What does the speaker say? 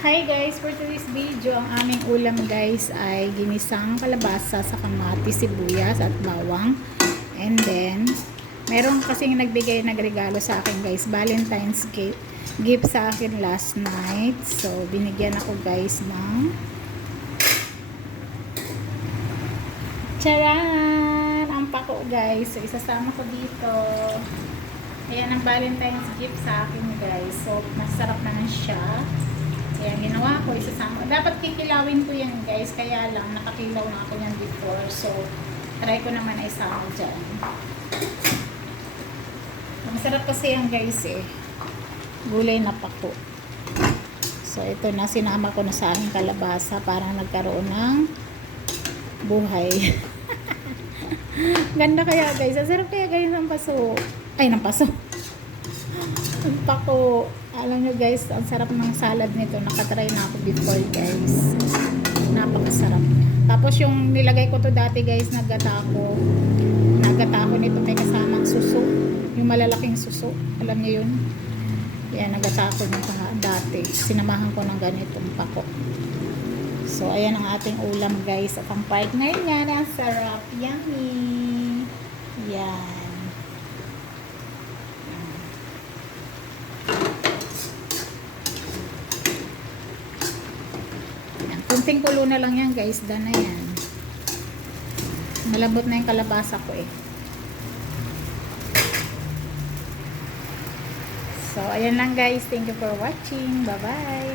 Hi guys, for today's video, ang aming ulam guys ay ginisang kalabasa sa kamatis, sibuyas at bawang. And then, meron kasing nagregalo sa akin guys, Valentine's gift sa akin last night. So, binigyan ako guys ng charan! Ang pako guys. So, isasama ko dito. Ayan ang Valentine's gift sa akin guys. So, masarap naman siya. Ayan, ginawa ko, isasama. Dapat kikilawin ko yan guys, kaya lang, nakakilaw na ako yan before. So, try ko naman na isama dyan. Masarap kasi yan guys eh. Gulay na pako. So, ito na, sinama ko na sa aking kalabasa para nagkaroon ng buhay. Ganda kaya guys. Masarap kaya guys ng paso. Ay, ng paso. Ang pako. Alam nyo guys, ang sarap ng salad nito. Nakatry na ako before guys. Napakasarap. Tapos yung nilagay ko to dati guys, nagata ko nito, may kasamang suso. Yung malalaking suso. Alam nyo yun? Yan, nagata ko nito dati. Sinamahan ko ng ganitong pako. So, ayan ang ating ulam guys. At ang partner niya, ang sarap. Yummy! Yan. Kunting kulo na lang yan guys, dana yan. Malambot na yung kalabasa ko eh. So, ayan lang guys. Thank you for watching. Bye-bye.